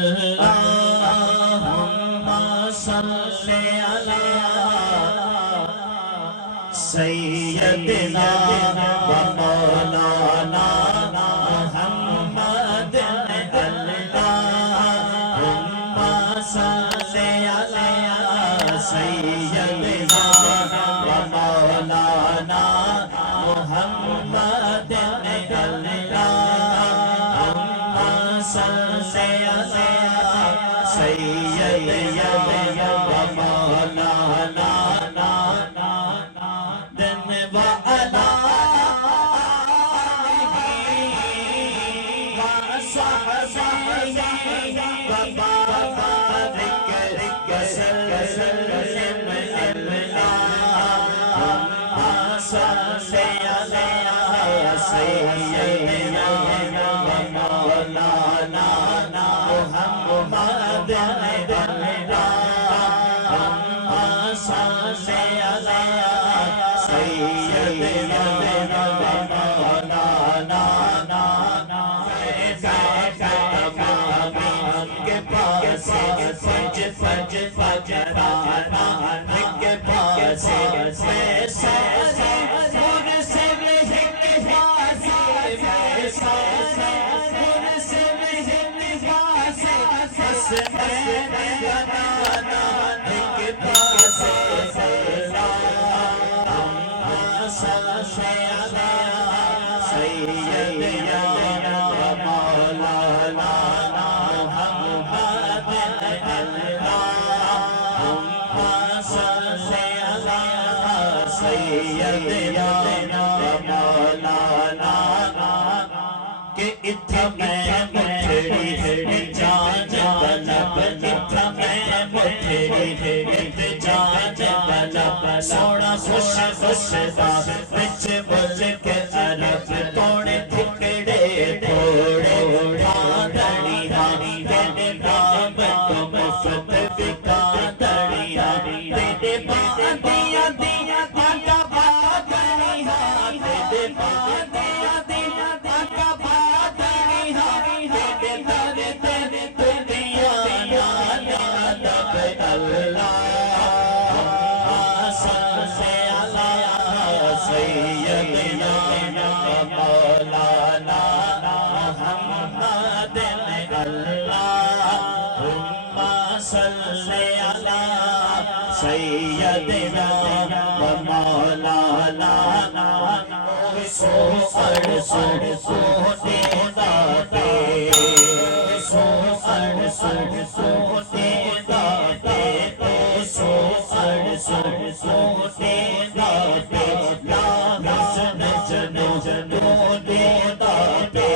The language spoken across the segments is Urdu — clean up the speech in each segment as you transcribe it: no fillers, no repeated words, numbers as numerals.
اللهم صل على سيدنا ومولانا محمد اللهم صل على سيدنا ومولانا محمد اللهم صل على سيدنا ومولانا سونا خوش خوش بات بچ بچ کے عرب توڑے ٹھکڑے توڑے کاندڑی ہاری تیرے نام کو مفت بکا دڑی ہاری تیرے باندیا دیا آقا بادنی ہاری تیرے باندیا دیا آقا بادنی ہاری تیرے دارے تیرے دنیا نانا دب اللہ سیدنا مولانا محمد اللهم صل على سيدنا ومولانا سو دیدا دے سو دیدا دے سو دیدا دے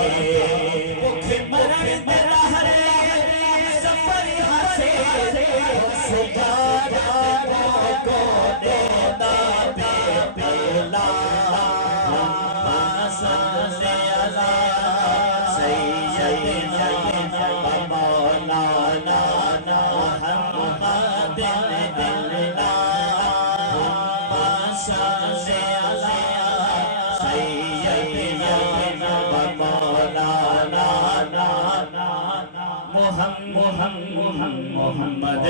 محمد